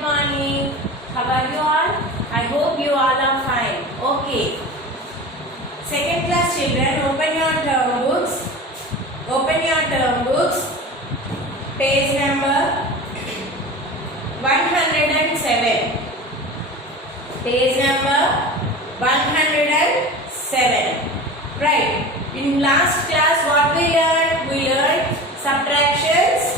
good morning. How are you all? I hope you all are fine. Okay. Second class children, open your term books. Open your term books. Page number 107. Page number 107. Right. In last class, what we learned? We learned subtractions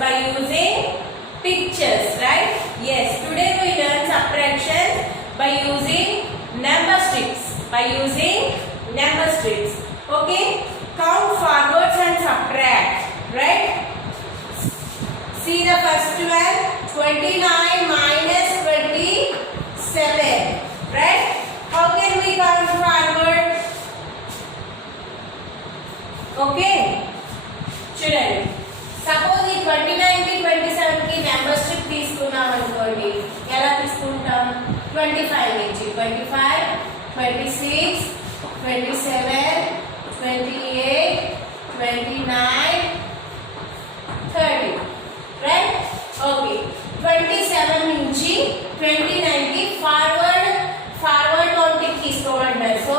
by using pictures, right? Yes. Today we learn subtractions by using number strips. Okay. Count forwards and subtract. Right? See the first one. 29 minus 27. Right? How can we count forward? Okay. Children, suppose ఈ 29 కి 27 కి number strip తీసుకున్నాం అనుకోండి. ఎలా తీసుకుంటాం? 25 నుంచి 25, 26, 27, 28, 29, 30. Right? Okay. 27 నుంచి 29 కి ఫార్వర్డ్ కౌంటింగ్ తీసుకోమంటారు. సో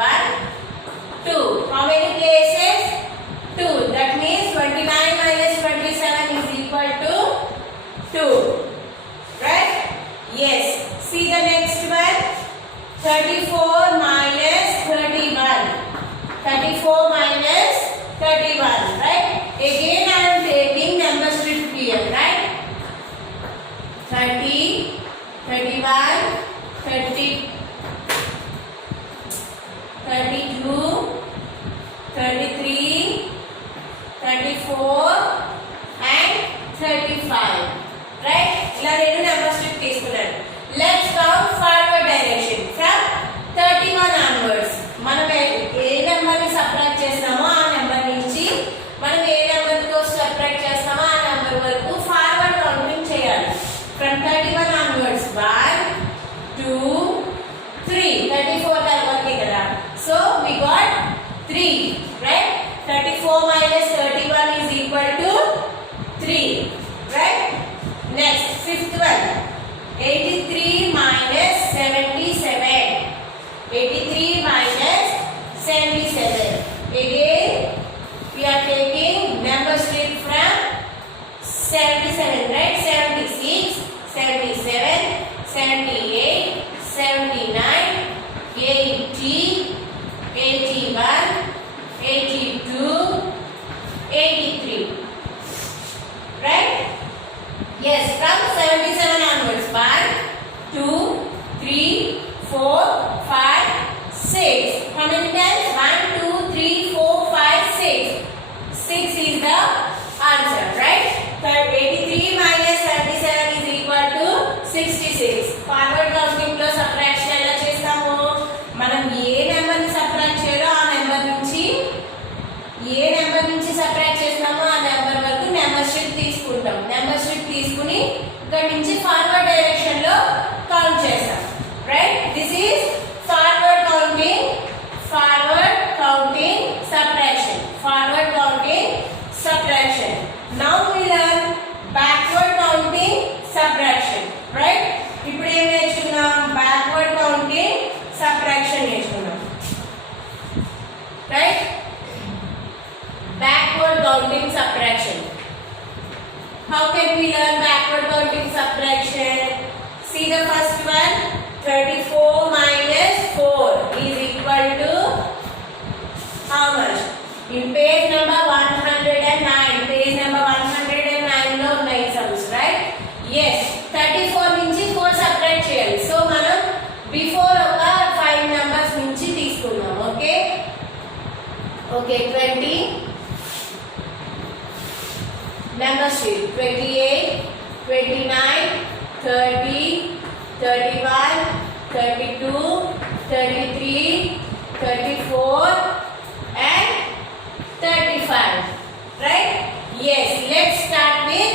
1, 2. How many places? 2. That means 29 minus 27 is equal to 2. Right? Yes. See the next one. 34 minus 31. 34 minus 31. Right? Again I am taking number strip here. Right? 30, 31, 30, 32, 33, 34 and 35. Right? ఇలా రెండు నెంబర్ స్ట్రిప్ తీసుకున్నాను. Let's count forward direction from 31 onwards. మనం ఏ నెంబర్ ని సబ్ట్రాక్ట్ చేస్తామో ఆ నెంబర్ నుంచి మనం ఏ నెంబర్ తో సబ్ట్రాక్ట్ చేస్తామో ఆ నెంబర్ వరకు ఫార్వర్డ్ కౌంటింగ్ చేయాలి. From 31 onwards 1, 2, 3. 34 తర్వాతే కదా. So we got 3. Right? 34 minus 31 is equal to 3. Right? Next, fifth one. 83 minus 77. 83 minus 77. Again, we are taking number strip from 77. Right? 76, 77, 78, 79, 80, 81, 82, 83. Right? Yes, from 77 onwards. 1, 2, 3, 4, 5, 6. How many times? 1, 2, 3, 4, 5, 6. 6 is the answer. Right? 83 minus 77 is equal to 66. Forward counting లో సబ్ట్రాక్షన్ ఎలా చేస్తాము? మనం ఏ నెంబర్ ని సబ్ట్రాక్ట్ చేయాలో ఆ నెంబర్ నుంచి సబ్ట్రాక్ట్ చేస్తామో ఆ నెంబర్ వరకు నెంబర్ స్ట్రిప్ తీసుకుంటాం. నెంబర్ స్ట్రిప్ తీసుకుని ఇక్కడ నుంచి ఫార్వర్డ్ డైరెక్షన్ లో కౌంట్ చేస్తాం. Right? This is forward counting subtraction. Now we learn backward counting subtraction. Right? ఇప్పుడు ఏం నేర్చుకున్నాం? బ్యాక్వర్డ్ కౌంటింగ్ సబ్ట్రాక్షన్ నేర్చుకున్నాం. Right? Backward counting subtraction. How can we learn backward counting subtraction? See the first one. 34 minus 4 is equal to how much? In page number 109. Page number 109 లో ఉన్నాయి sums, right? Yes. 34 నుంచి 4 subtract చేయాలి. So మనం before ఒక 5 numbers నుంచి తీసుకుందాం. Okay? Okay, 20. Number sheet 28, 29, 30, 31, 32, 33, 34 and 35. Right? Yes. Let's start with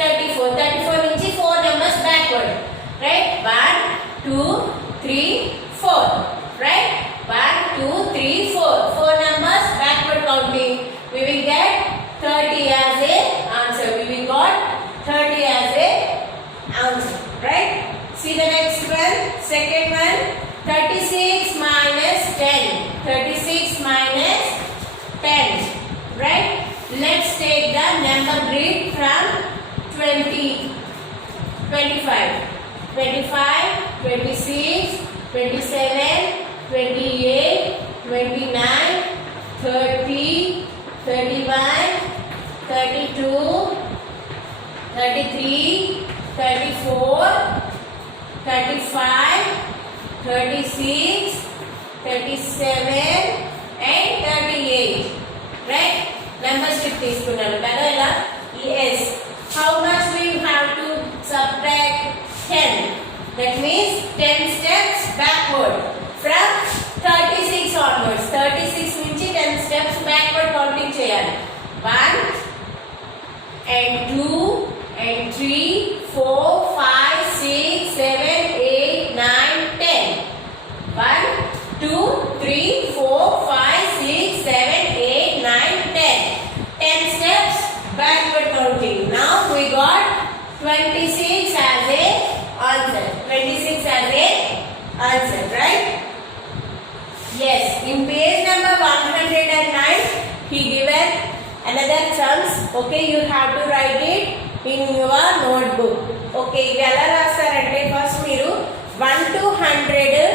34. 34 నుంచి 4 numbers backward. Right? 1, 2, 3, 4. Right? 1, 2, 3, 4. 4 numbers backward counting. We will get 30 as a answer. We will got See the next one, second one, 36 minus 10. 36 minus 10. Right? Let's take the number grid from 20, 25. 25, 26, 27, 28, 29, 30, 31, 32, 33, 34, 35, 36, 37 and 38. Right? Numbers తీసుకున్నాను కదా ఇలా. Yes. How much we have to subtract 10? That means 10 steps backward from 36 onwards. 36 నుంచి 10 steps backward counting చేయాలి. 1 and 2 and 3, 4, 5, 6, 7, 8, 9, 10. 1, 2, 3, 4, 5, 6, 7, 8, 9, 10. 10 steps backward counting. Now we got 26 as a answer. 26 as a answer, right? Yes. In page number 109, he given another sums. Okay, you have to write it in your notebook. Okay, ఇవి ఎలా రాస్తారంటే ఫస్ట్ మీరు 1 to 100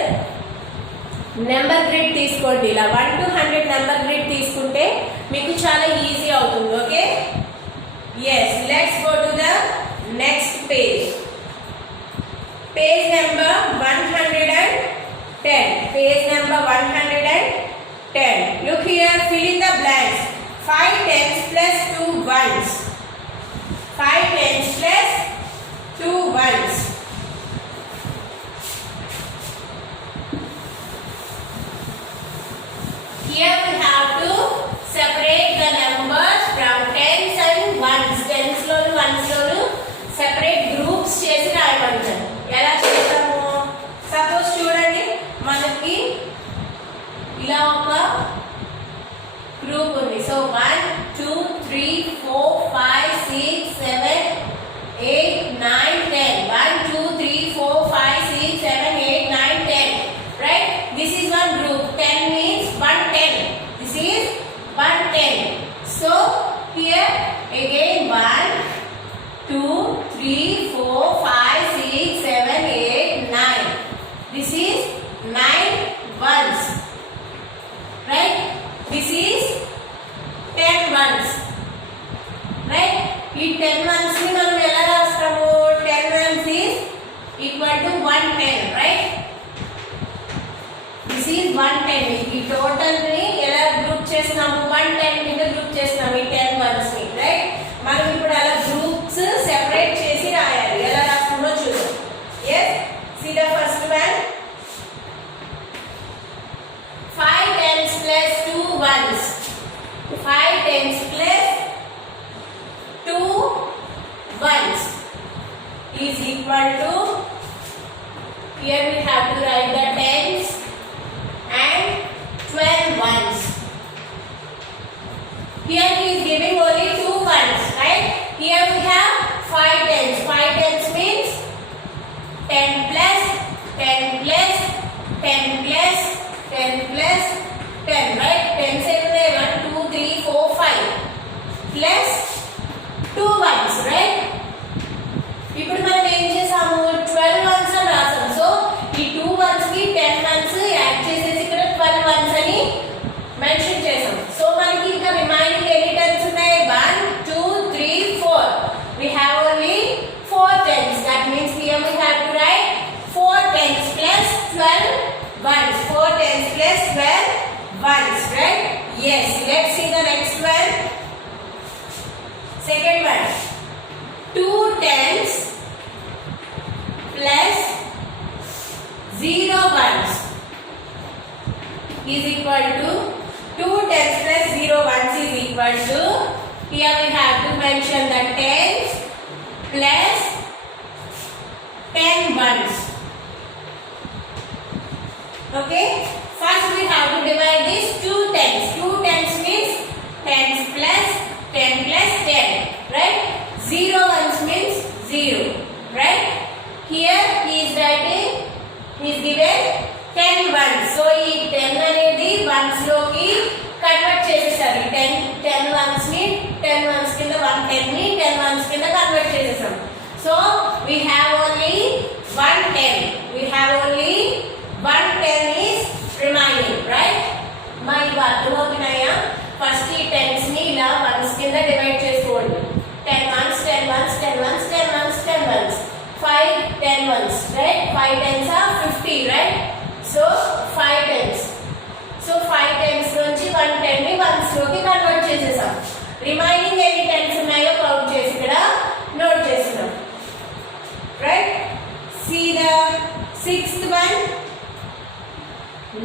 number grid తీసుకోండి. ఇలా 1 to 100 number grid తీసుకుంటే మీకు చాలా ఈజీ అవుతుంది. Okay, yes, let's go to the next page. Page number 110. Page number 110. Look here, fill in the blanks. 5 tens plus 2 ones. 5 tens plus 2 ones. Here we have to separate the numbers from tens and ones. Tens loan ones loan separate groups చేసి రాయమంటారు. ఎలా చేస్తాము? సపోజ్ చూడండి, మనకి ఇలా ఒక గ్రూప్ ఉంది. సో 1 2 3 4 5 6 7 8 9 10. 1 2 3 4 5 6 7 8 9 10. Right? This is one group. 10 means 110. This is 110. So here again 1 2 3 4 5 6 7 8 9. This is 9 ones. Right? This is 10 ones. Right? ఈ 10 ones ని మనం ఎలా రాస్తాము? 10 ones is equal to 110. Right? This is 110. ఈ టోటల్ ని ఎలా గ్రూప్ చేస్తున్నాము? 110 కింద గ్రూప్ చేస్తున్నాము ఈ 10 ones ని. రైట్? మనం ఇప్పుడు అలా గ్రూప్స్ సెపరేట్ చేసి రాయాలి. ఎలా రాస్తామో చూద్దాం. yes, see the first one. 5 tens plus 2 ones. 5 tens plus 2 ones is equal to, here we have to write the tens and 12 ones. Here he is giving only 2 ones, right? Here we have 5 tens. 5 tens means 10 plus 10 plus 10 plus 10 plus 10, right? 10 7 1 2 3 4 5 plus 2 ones, right? ఇప్పుడు మనం ఏం చేసాము? 12 ones అని రాసాం. సో ఈ 2 ones కి 10 ones add చేసేసి ఇక్కడ 12 ones అని మెన్షన్ చేసాం. సో మనకి ఇంకా రిమైనింగ్ ఎన్ని టెన్స్ ఉన్నాయి? 1 2 3 4. We have only 4 tens. That means here we have to write 4 tens plus 12 ones. 4 tens plus 12 ones, right? Yes. Let's see the next one. Second one. 2 tens plus 0 ones is equal to 2 tens plus 0 ones is equal to, here we have to mention the tens plus 10 ones. Okay, first we have to divide these 2 tens. 2 tens means tens plus 10 plus 10, right? 0 ones means 0, right? Here he is months కింద కన్వర్ట్ చేసేసాం. So we have only one 10. We have only one 10 is remaining, right? మరి అర్థమవుతున్నాయా? ఫస్ట్ ఈ టెన్స్ ని ఇలా మంత్స్ కింద డివైడ్ చేసుకోండి. 10 months, 10 months, 10 months, 10 months, 10 months, 5 10 months, right? 5 tens are 50, right? So 5 tens. So 5 tens నుంచి 1 10 ని months లోకి కన్వర్ట్ చేసేసాం. రిమైనింగ్ ఎన్ని టెన్స్ ఉన్నాయో కౌంట్ చేసి ఇక్కడ నోట్ చేస్తున్నాం, right? See the sixth one.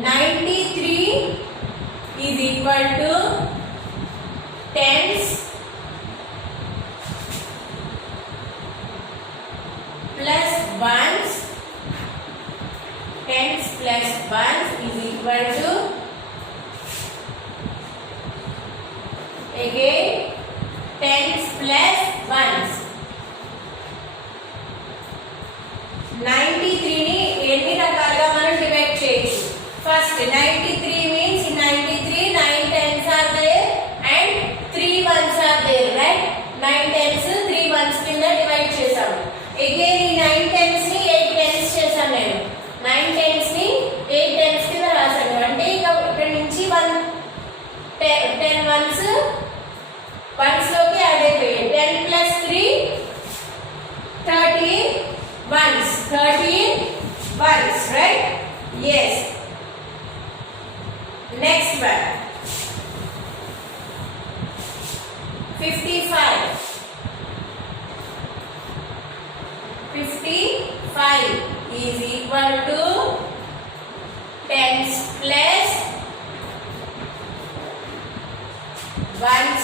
93 is equal to tens plus ones. Tens plus ones is equal to again tens plus ones. 93 ని ఎన్ని రకాలుగా మనం డివైడ్ చేయొచ్చు? ఫస్ట్ 93 means in 93 9 tens are there and 3 ones are there, right? 9 tens 3 ones కింద డివైడ్ చేసాము. again ఈ 9 tens ని 8 tens చేసాను నేను. 9 tens ని 8 tens కింద రాసాను. అంటే ఇక్కడ నుంచి 10 ones లోకి యాడ్ అయిపోయాయి. 10 plus 3 13 ones. 13 ones, right? Yes. Next one. 55. 55 is equal to tens plus ones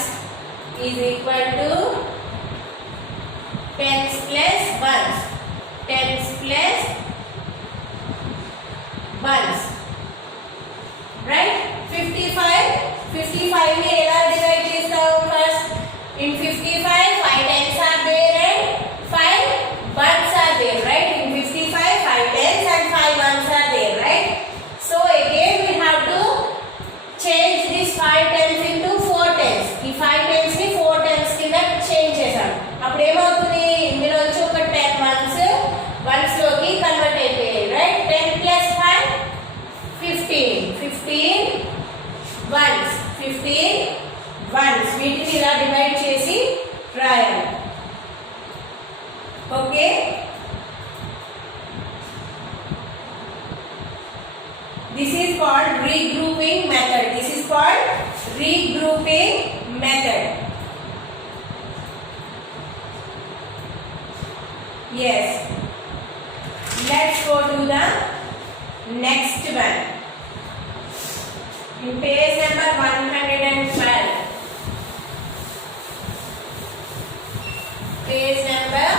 is equal to tens plus ones. Tens plus ones, right? 55 ని ఎలా డివైడ్ చేస్తాము? First in 55 5 tens are there and 5 ones are there, right? In 55 5 tens and 5 ones are there, right? So again we have to change this 5 tens into 4 tens. ఈ 5 tens ని 4 tens కింద చేంజ్ చేసాం. అప్పుడు ఏమవుతుంది? ఇందులో నుంచి ఒక 10 ones లోకి కన్వర్ట్ అయిపోయాయి, రైట్? 10 plus 5 15 ones. 15 ones. వీటిని ఇలా డివైడ్ చేసి రాయాలి. Okay, this is called regrouping method. This is called regrouping method. Yes. Let's go to the next one. In page number 112. Page number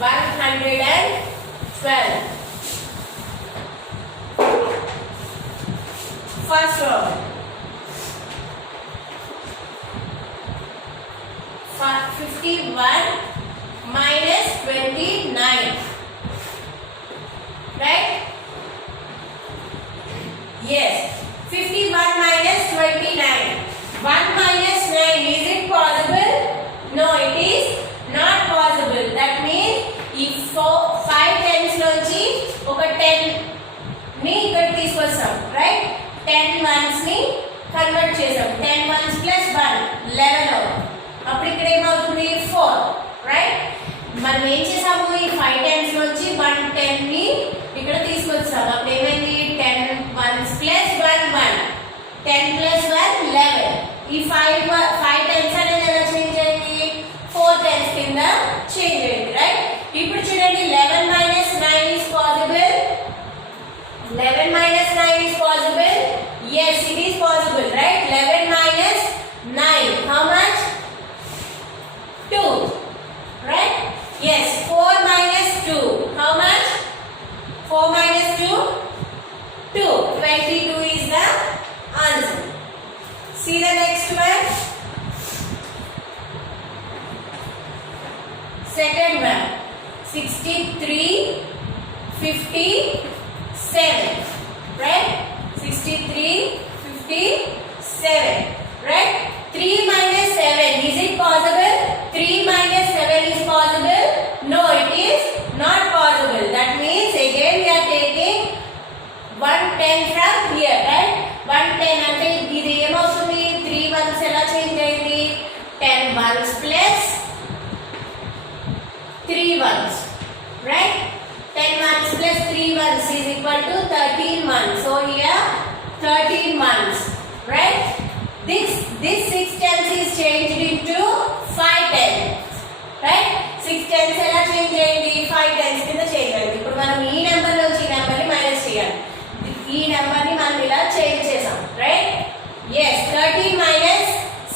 112. First one. 51 minus 29. Right? Yes. 51 minus 29. 1 minus 9. Is it possible? No, it is not possible. That means if 5 tens నుంచి ఒక 10 ని ఇక్కడ తీసుకొస్తాం, right? 10 ones ని కన్వర్ట్ చేసాం. 10 ones plus 1 11 అవుతుంది. అప్పుడు ఇక్కడ ఏమవుతుంది? 4, right? మనం ఏం చేసాము? ఈ 5 tens నుంచి 1 10 ని ఇక్కడ తీసుకొచ్చాం. అప్పుడు ఏమైంది? 10 ones plus 1 1. 10 plus 1 11. ఈ 5 tens అనేది ఎలా చేంజ్ అయింది? 4 tens కింద చేంజ్ అయింది, రైట్? ఇప్పుడు చూడండి, 11 minus 9 is possible. 11 minus 9 is possible. Yes, it is possible, right? 11 minus 9. How much? 2. Right? Yes. 4 minus 2. How much? 4 minus 2? 2. 22 is the answer. See the next one. Second one. 63, 57. Right? 63, 57. Right? 3 minus 7. Is it possible? 3 minus 7 equal to 13 months. So here 13 months, right? This 6 tenths is changed into 5 tenths, right? 6 tenths ఎలా చేంజ్ చేయండి? 5 tenths కింద చేయండి. ఇప్పుడు మనం ఈ నెంబర్ నుంచి ఈ నెంబర్ ని మైనస్ చేయాలి. ఈ నెంబర్ ని మనం ఇలా చేంజ్ చేసాం, రైట్? yes, 13 minus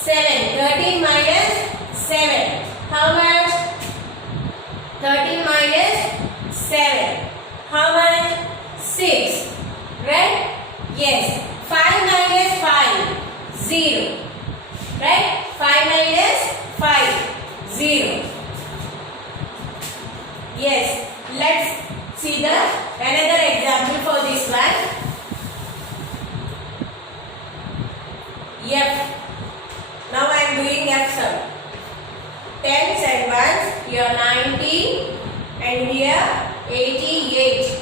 7. 13 minus 7. How much? 13 minus 7. How much? 6. Right? Yes. 5 minus 5. 0. Right? 5 minus 5. 0. Yes. Let's see the another example for this one. F. Now I am doing F sum. 10s and 1s. Here 90 and here 88.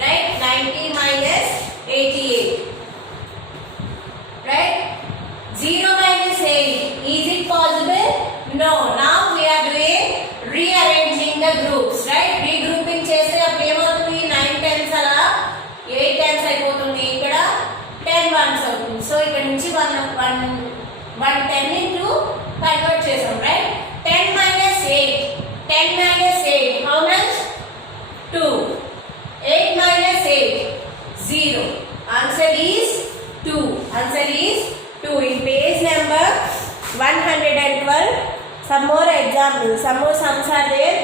Right? 90 minus 88. Right? 0 minus 8. Is it possible? No. Now we are doing rearranging the groups. Right? Regrouping చేస్తే అప్పుడు ఏమవుతుంది? 9 tenths అలా 8 tenths అయిపోతుంది. ఇక్కడ 10 ones అవుతుంది. సో ఇక్కడ నుంచి 1 10 into convert చేసాం, రైట్? 10 minus 8. 10 minus 8. How much? 2. 8 minus 8. 0. Answer is 2. Answer is 2. In page number 112, some more examples. Some more sums are there.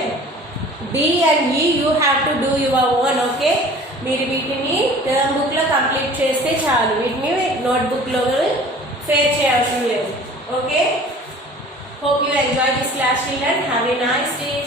D and E you have to do your own, okay? మీరు వీటిని టర్మ్ బుక్ లో కంప్లీట్ చేస్తే చాలు. వీటిని నోట్బుక్ లో ఫేర్ చేయాల్సిన లేదు. Okay, hope you enjoy this class children. Have a nice day.